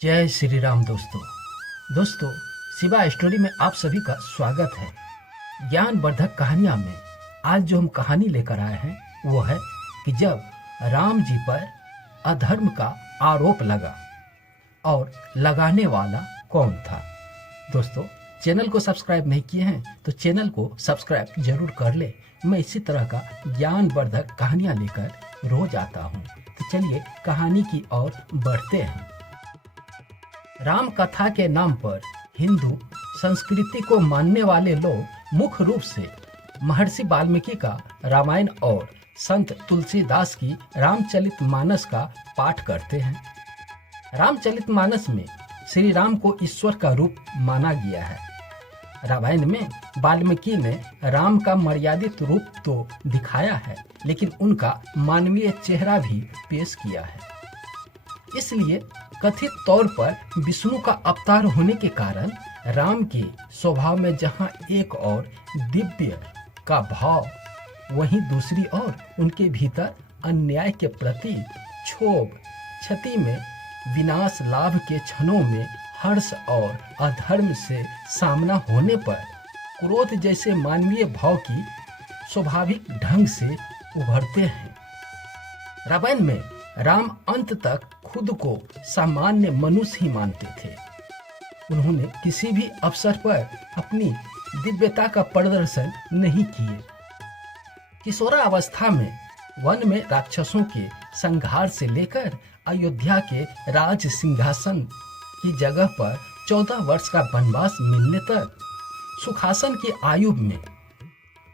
जय श्री राम दोस्तों शिवा स्टोरी में आप सभी का स्वागत है। ज्ञानवर्धक कहानियां में आज जो हम कहानी लेकर आए हैं वो है कि जब राम जी पर अधर्म का आरोप लगा और लगाने वाला कौन था। दोस्तों, चैनल को सब्सक्राइब नहीं किए हैं तो चैनल को सब्सक्राइब जरूर कर ले। मैं इसी तरह का ज्ञानवर्धक कहानियां लेकर रोज आता हूँ। तो चलिए कहानी की ओर बढ़ते हैं। राम कथा के नाम पर हिंदू संस्कृति को मानने वाले लोग मुख्य रूप से महर्षि वाल्मीकि का रामायण और संत तुलसीदास की रामचरितमानस का पाठ करते हैं। रामचरितमानस में श्री राम को ईश्वर का रूप माना गया है। रामायण में वाल्मीकि ने राम का मर्यादित रूप तो दिखाया है, लेकिन उनका मानवीय चेहरा भी पेश किया है। इसलिए कथित तौर पर विष्णु का अवतार होने के कारण राम के स्वभाव में जहां एक और दिव्य का भाव, वहीं दूसरी ओर उनके भीतर अन्याय के प्रति क्षोभ, क्षति में विनाश, लाभ के क्षणों में हर्ष और अधर्म से सामना होने पर क्रोध जैसे मानवीय भाव की स्वाभाविक ढंग से उभरते हैं। रामायण में राम अंत तक खुद को सामान्य मनुष्य ही मानते थे। उन्होंने किसी भी अवसर पर अपनी दिव्यता का प्रदर्शन नहीं किए। किशोरावस्था में वन में राक्षसों के संहार से लेकर अयोध्या के राज सिंहासन की जगह पर 14 वर्ष का वनवास मिलने तक सुखासन की आयु में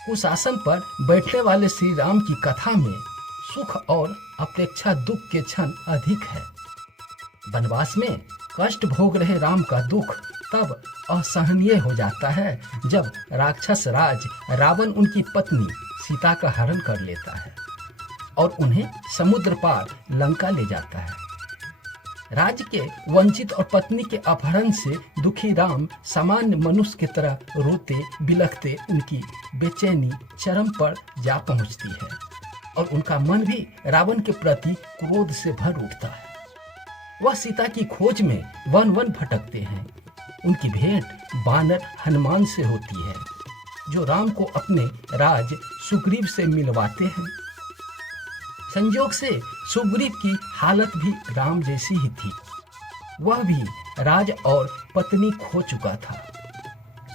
कुशासन पर बैठने वाले श्री राम की कथा में सुख और अपेक्षा दुख के क्षण अधिक है। वनवास में कष्ट भोग रहे राम का दुख तब असहनीय हो जाता है जब राक्षस राज रावण उनकी पत्नी सीता का हरण कर लेता है और उन्हें समुद्र पार लंका ले जाता है। राज्य के वंचित और पत्नी के अपहरण से दुखी राम सामान्य मनुष्य की तरह रोते बिलखते उनकी बेचैनी चरम पर जा पहुंचती है और उनका मन भी रावण के प्रति क्रोध से भर उठता है। वह सीता की खोज में वन वन भटकते हैं। उनकी भेंट बानर हनुमान से होती है, जो राम को अपने राज सुग्रीव से मिलवाते हैं। संजोग से सुग्रीव की हालत भी राम जैसी ही थी। वह भी राज और पत्नी खो चुका था।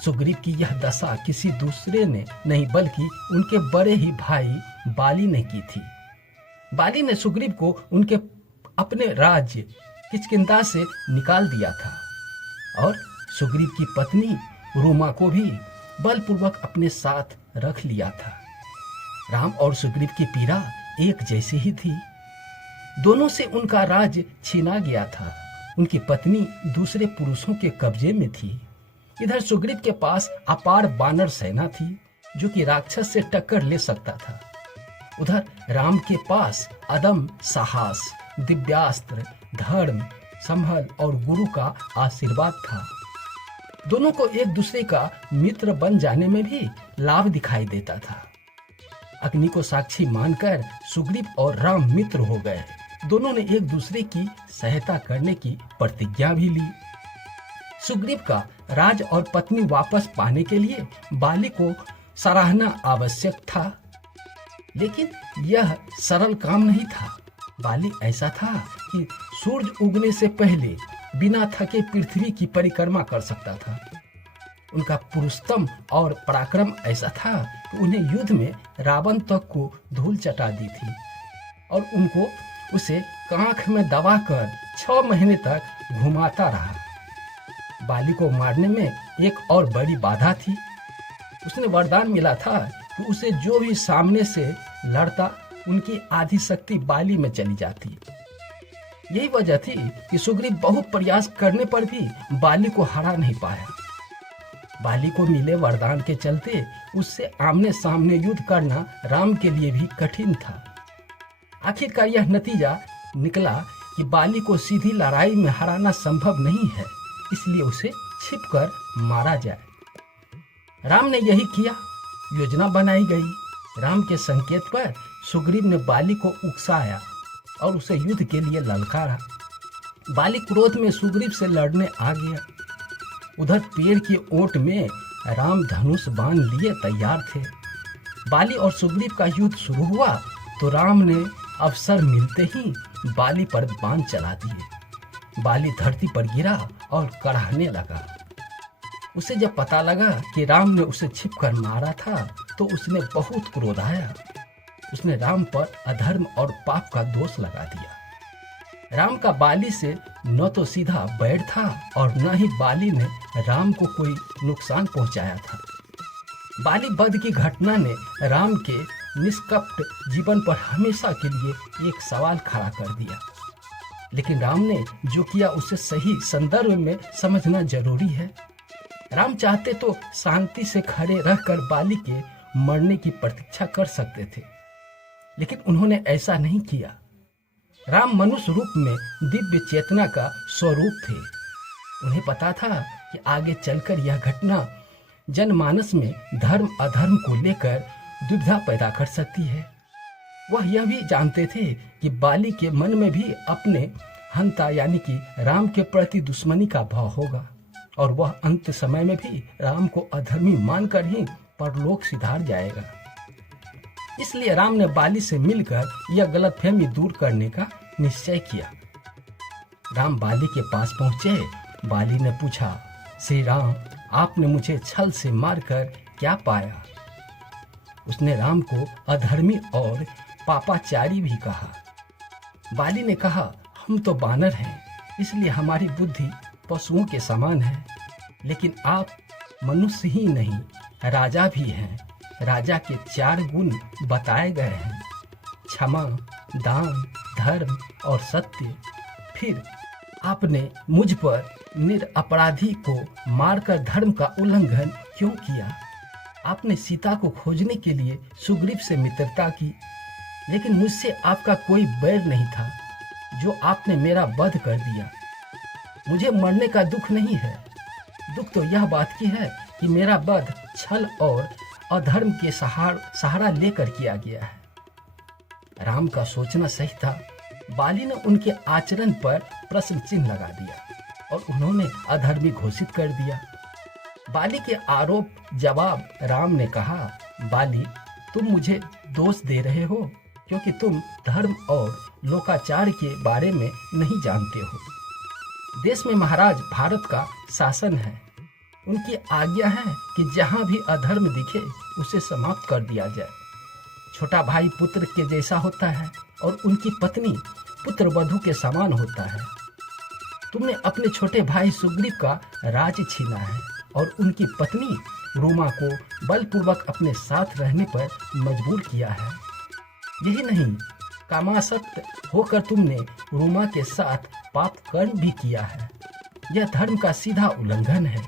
सुग्रीव की यह दशा किसी दूसरे ने नहीं बल्कि उनके बड़े ही भाई बाली ने की थी। बाली ने सुग्रीव को उनके अपने राज्य किष्किंधा से निकाल दिया था और सुग्रीव की पत्नी रूमा को भी बलपूर्वक अपने साथ रख लिया था। राम और सुग्रीव की पीड़ा एक जैसी ही थी। दोनों से उनका राज छीना गया था। उनकी पत्नी दूसरे पुरुषों के कब्जे में थी। इधर सुग्रीव के पास अपार बानर सेना थी जो कि राक्षस से टक्कर ले सकता था। उधर राम के पास अदम साहस, दिव्यास्त्र, धर्म, संभल और गुरु का आशीर्वाद था। दोनों को एक दूसरे का मित्र बन जाने में भी लाभ दिखाई देता था। अग्नि को साक्षी मानकर सुग्रीव और राम मित्र हो गए। दोनों ने एक दूसरे की सहायता करने की प्रतिज्ञा भी ली। सुग्रीव का राज और पत्नी वापस पाने के लिए बाली को सराहना आवश्यक था, लेकिन यह सरल काम नहीं था। बाली ऐसा था कि सूरज उगने से पहले बिना थके पृथ्वी की परिक्रमा कर सकता था। उनका पुरुषोत्तम और पराक्रम ऐसा था कि उन्हें युद्ध में रावण तक को धूल चटा दी थी और उनको उसे कांख में दबाकर 6 महीने तक घुमाता रहा। बाली को मारने में एक और बड़ी बाधा थी। उसने वरदान मिला था कि उसे जो भी सामने से लड़ता, उनकी आधी शक्ति बाली में चली जाती। यही वजह थी कि सुग्रीव बहुत प्रयास करने पर भी बाली को हरा नहीं पाया। बाली को मिले वरदान के चलते उससे आमने सामने युद्ध करना राम के लिए भी कठिन था। आखिरकार यह नतीजा निकला कि बाली को सीधी लड़ाई में हराना संभव नहीं है, इसलिए उसे छिपकर मारा जाए। राम ने यही किया। योजना बनाई गई। राम के संकेत पर सुग्रीव ने बाली को उकसाया और उसे युद्ध के लिए ललकारा। बाली क्रोध में सुग्रीव से लड़ने आ गया। उधर पेड़ की ओट में राम धनुष बाण लिए तैयार थे। बाली और सुग्रीव का युद्ध शुरू हुआ तो राम ने अवसर मिलते ही बाली पर बाण चला दिए। बाली धरती पर गिरा और कड़ाहने लगा। उसे जब पता लगा कि राम ने उसे छिपकर मारा था तो उसने बहुत क्रोध आया। उसने राम पर अधर्म और पाप का दोष लगा दिया। राम का बाली से न तो सीधा बैर था और न ही बाली ने राम को कोई नुकसान पहुंचाया था। बाली वध की घटना ने राम के निष्कपट जीवन पर हमेशा के लिए एक सवाल खड़ा कर दिया। लेकिन राम ने जो किया उसे सही संदर्भ में समझना जरूरी है। राम चाहते तो शांति से खड़े रहकर बाली के मरने की प्रतीक्षा कर सकते थे, लेकिन उन्होंने ऐसा नहीं किया। राम मनुष्य रूप में दिव्य चेतना का स्वरूप थे। उन्हें पता था कि आगे चलकर यह घटना जनमानस में धर्म अधर्म को लेकर दुविधा पैदा कर सकती है। वह यह भी जानते थे कि बाली के मन में भी अपने हंता यानी कि राम के प्रति दुश्मनी का भाव होगा और वह अंत समय में भी राम को अधर्मी मानकर ही परलोक सिधार जाएगा। इसलिए राम ने बाली से मिलकर यह गलतफहमी दूर करने का निश्चय किया। राम बाली के पास पहुंचे। बाली ने पूछा, श्री राम, आपने मुझे छल से मारकर क्या पाया? उसने राम को अधर्मी और पापाचारी भी कहा। बाली ने कहा, हम तो बानर हैं, इसलिए हमारी बुद्धि पशुओं के समान है, लेकिन आप मनुष्य ही नहीं राजा भी हैं। राजा के 4 गुण बताए गए हैं, क्षमा, दान, धर्म और सत्य। फिर आपने मुझ पर निरपराधी को मारकर धर्म का उल्लंघन क्यों किया? आपने सीता को खोजने के लिए सुग्रीव से मित्रता की, लेकिन मुझसे आपका कोई बैर नहीं था, जो आपने मेरा वध कर दिया। मुझे मरने का दुख नहीं है, दुख तो यह बात की है कि मेरा वध छल और अधर्म के सहारा लेकर किया गया है। राम का सोचना सही था। बाली ने उनके आचरण पर प्रश्न चिन्ह लगा दिया और उन्होंने अधर्मी घोषित कर दिया। बाली के आरोप जवाब राम ने कहा, बाली, तुम मुझे दोष दे रहे हो क्योंकि तुम धर्म और लोकाचार के बारे में नहीं जानते हो। देश में महाराज भारत का शासन है। उनकी आज्ञा है कि जहां भी अधर्म दिखे उसे समाप्त कर दिया जाए। छोटा भाई पुत्र के जैसा होता है और उनकी पत्नी पुत्र वधू के समान होता है। तुमने अपने छोटे भाई सुग्रीव का राज छीना है और उनकी पत्नी रूमा को बलपूर्वक अपने साथ रहने पर मजबूर किया है। यही नहीं, कामासक्त होकर तुमने रूमा के साथ पाप कर्म भी किया है। यह धर्म का सीधा उल्लंघन है।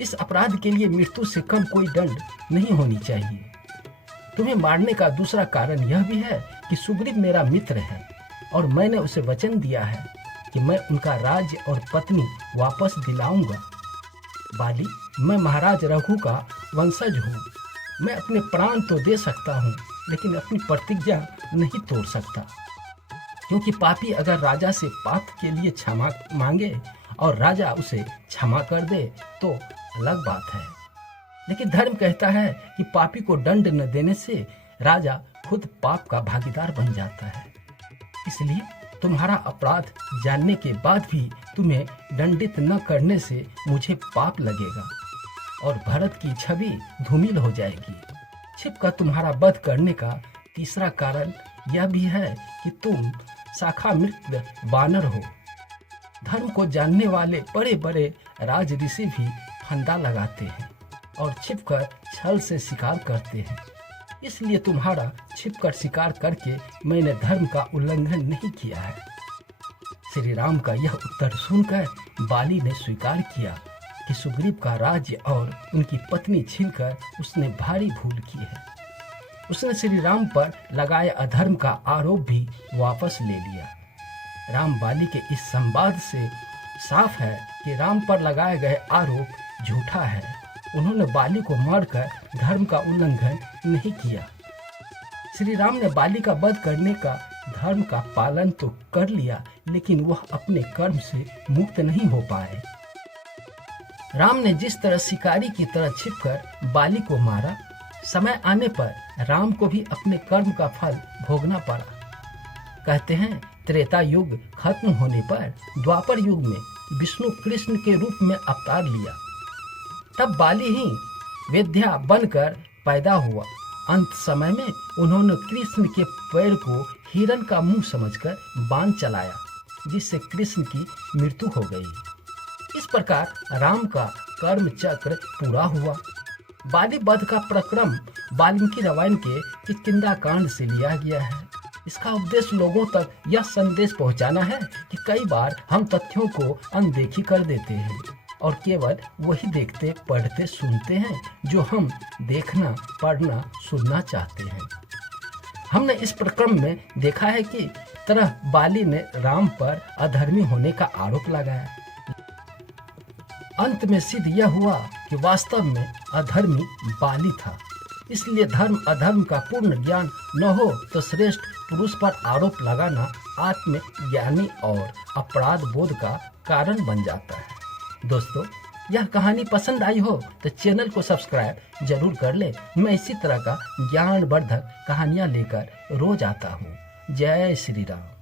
इस अपराध के लिए मृत्यु से कम कोई दंड नहीं होनी चाहिए। तुम्हें मारने का दूसरा कारण यह भी है कि सुग्रीव मेरा मित्र है और मैंने उसे वचन दिया है कि मैं उनका राज्य और पत्नी वापस दिलाऊंगा। बाली, मैं महाराज रघु का वंशज हूँ। मैं अपने प्राण तो दे सकता हूँ, लेकिन अपनी प्रतिज्ञा नहीं तोड़ सकता, क्योंकि पापी अगर राजा से पाप के लिए क्षमा मांगे और राजा उसे क्षमा कर दे तो अलग बात है। लेकिन धर्म कहता है कि पापी को दंड न देने से राजा खुद पाप का भागीदार बन जाता है। इसलिए तुम्हारा अपराध जानने के बाद भी तुम्हें दंडित न करने से मुझे पाप लगेगा और भरत की छवि धूमिल हो जाएगी। छिपकर तुम्हारा वध करने का तीसरा कारण यह भी है कि तुम शाखा मृत बानर हो। धर्म को जानने वाले बड़े बड़े राज ऋषि भी फंदा लगाते हैं और छिपकर छल से शिकार करते हैं। इसलिए तुम्हारा छिपकर शिकार करके मैंने धर्म का उल्लंघन नहीं किया है। श्री राम का यह उत्तर सुनकर बाली ने स्वीकार किया कि सुग्रीव का राज्य और उनकी पत्नी छीनकर उसने भारी भूल की है। उसने श्री राम पर लगाए अधर्म का आरोप भी वापस ले लिया। राम बाली के इस संवाद से साफ है कि राम पर लगाए गए आरोप झूठा है। उन्होंने बाली को मारकर धर्म का उल्लंघन नहीं किया। श्री राम ने बाली का वध करने का धर्म का पालन तो कर लिया, लेकिन वह अपने कर्म से मुक्त नहीं हो पाए। राम ने जिस तरह शिकारी की तरह छिपकर बाली को मारा, समय आने पर राम को भी अपने कर्म का फल भोगना पड़ा। कहते हैं त्रेता युग खत्म होने पर द्वापर युग में विष्णु कृष्ण के रूप में अवतार लिया। तब बाली ही वेद्या बनकर पैदा हुआ। अंत समय में उन्होंने कृष्ण के पैर को हिरण का मुंह समझकर बाण चलाया, जिससे कृष्ण की मृत्यु हो गई। इस प्रकार राम का कर्म चक्र पूरा हुआ। बाली वध का प्रक्रम वाल्मीकि रामायण के किष्किंधा कांड से लिया गया है। इसका उद्देश्य लोगों तक यह संदेश पहुंचाना है कि कई बार हम तथ्यों को अनदेखी कर देते हैं और केवल वही देखते, पढ़ते, सुनते हैं जो हम देखना, पढ़ना, सुनना चाहते हैं। हमने इस प्रक्रम में देखा है कि तरह बाली ने राम पर अधर्मी होने का आरोप लगाया। अंत में सिद्ध यह हुआ कि वास्तव में अधर्मी बाली था। इसलिए धर्म अधर्म का पूर्ण ज्ञान न हो तो श्रेष्ठ पुरुष पर आरोप लगाना आत्मज्ञानी और अपराध बोध का कारण बन जाता है। दोस्तों, यह कहानी पसंद आई हो तो चैनल को सब्सक्राइब जरूर कर ले। मैं इसी तरह का ज्ञानवर्धक कहानियाँ लेकर रोज आता हूँ। जय श्री राम।